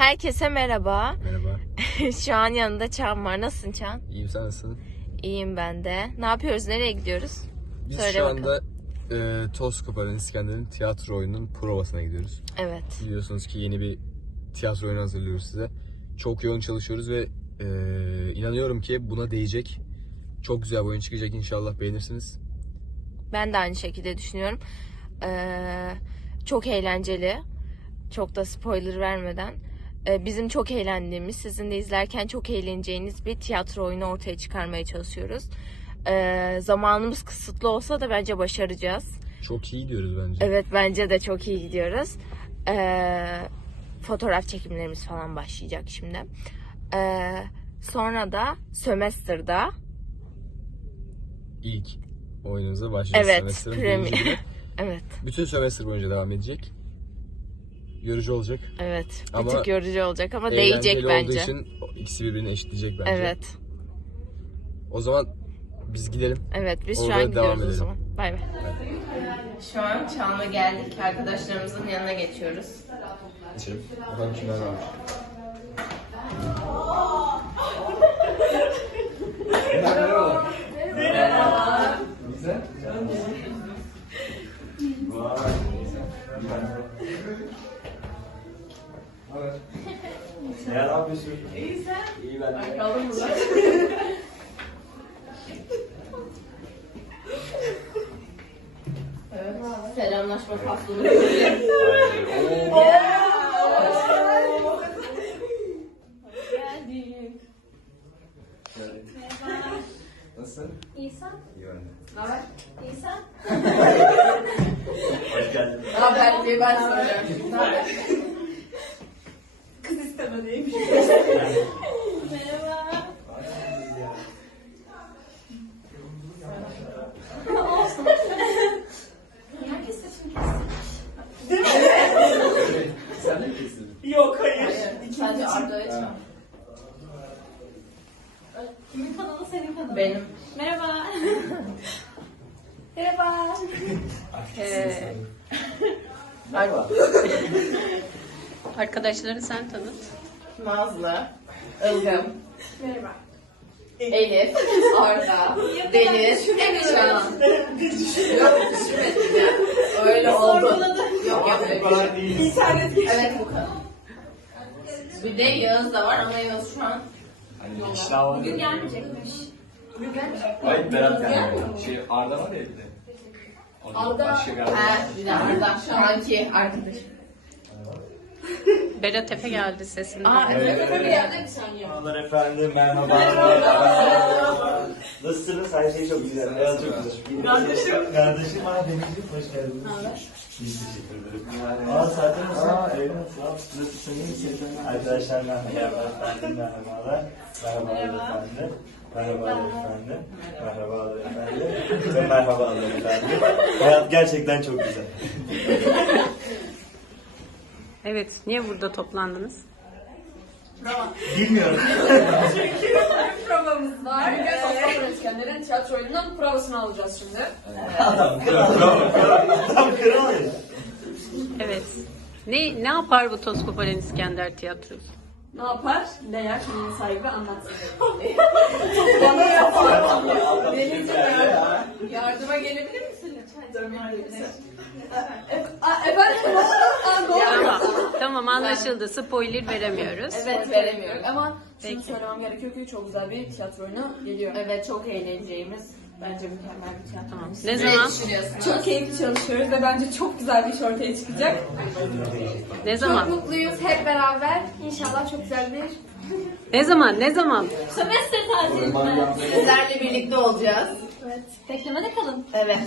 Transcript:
Herkese merhaba. Merhaba. Şu an yanında Çağan var. Nasılsın Çağan? İyiyim, sen nasılsın? İyiyim ben de. Ne yapıyoruz? Nereye gidiyoruz? Biz Söyle şu bakalım. anda Toz Koparan İskender'in tiyatro oyununun provasına gidiyoruz. Evet. Biliyorsunuz ki yeni bir tiyatro oyunu hazırlıyoruz size. Çok yoğun çalışıyoruz ve inanıyorum ki buna değecek. Çok güzel bir oyun çıkacak, inşallah beğenirsiniz. Ben de aynı şekilde düşünüyorum. Çok eğlenceli. Çok da spoiler vermeden. Bizim çok eğlendiğimiz, sizin de izlerken çok eğleneceğiniz bir tiyatro oyunu ortaya çıkarmaya çalışıyoruz. Zamanımız kısıtlı olsa da bence başaracağız. Çok iyi gidiyoruz bence. Evet, bence de çok iyi gidiyoruz. Fotoğraf çekimlerimiz falan başlayacak şimdi. Sonra da Sömestr'da İlk oyunumuza başlayacağız. evet, Sömestr'ın birinci günü. evet. Bütün sömestr boyunca devam edecek. Yorucu olacak. Evet. Bir Ama tık yorucu olacak ama Eğlenceli değecek olduğu bence. için ikisi birbirini eşitleyecek bence. Evet. O zaman biz gidelim. Evet, biz şu Orada an devam gidiyoruz o edelim. zaman. Bay bay. Şu an Çağan'la geldik. Arkadaşlarımızın yanına geçiyoruz. Geçelim. Bakalım kimler varmış. Merhaba. Merhaba. Güzel. Vay. Ne yapıyorsun? İyi sen? İyi ben de. Bakalım burada. Evet. Selamlaşma faslını. Nasılsın? İyi sen? İyi ben de. Naber? İyi sen? Hoş geldin. Ben soracağım şimdi. Kız istemedeymiş. Merhaba. Herkes saçını kessin. Sen de mi kesin? Yok hayır. Sadece Arda'ya çağır. Kimin kanalı senin kanalın? Benim. Merhaba. Merhaba. Arkadaşları sen tanıt. Nazlı, Ilgım, Merhaba. Elif, Arda, Deniz, Emircan. Yok, düşünmedim ya. Öyle oldu. Yok, yok. İnternet Evet, bu kadar. Bir de Yağız da var ama Yağız şu an Hani iştah var. Bugün gelmeyecekmiş. Hayır Berat yani. Arda var ya bir de. Arda. Başka bir Arda. bir de Arda şu anki arkadaşım. Berat Efe geldi sesinde. Evet, bir yerde bir saniye. Merhabalar efendim, merhaba. Nasılsınız? Her şey çok güzel. Hayat çok güzel. Kardeşim. Kardeşim, Denizciğim hoş geldiniz. Biz teşekkür ederim. Zaten nasıl? Evet, nasılsın? İyi misin? Arkadaşlar merhaba efendim, merhabalar. Merhabalar efendim. Merhabalar efendim. Merhabalar efendim. Ve merhabalar efendim. Hayat gerçekten çok güzel. Evet, niye burada toplandınız? Bilmiyorum. Provamız var. Bugün Toskopa'nın İskender'in tiyatro oyununun provasını alacağız şimdi. Adam kral ya. Evet. Ne yapar bu Toskopalen İskender tiyatrosu? Ne yapar? Ne yer? Kimin sahibi anlatsın. Bana yapar. Denizciğim yardıma gelebilir misin lütfen? Efendim? Tamam anlaşıldı. Spoiler veremiyoruz. Evet, veremiyorum. Ama şunu Peki. söylemem gerekiyor ki çok güzel bir tiyatro oyunu geliyor. Evet, çok eğleneceğimiz, bence mükemmel bir tiyatro. Tamam. Siz Ne zaman? düşünüyorsunuz? Çok keyifli çalışıyoruz ve bence çok güzel bir iş ortaya çıkacak. Ne Çok zaman? mutluyuz hep beraber. İnşallah çok güzel bir Ne zaman? Ne zaman? sömestr tatilinde. Sizlerle birlikte olacağız. Evet. Beklemede kalın. Evet.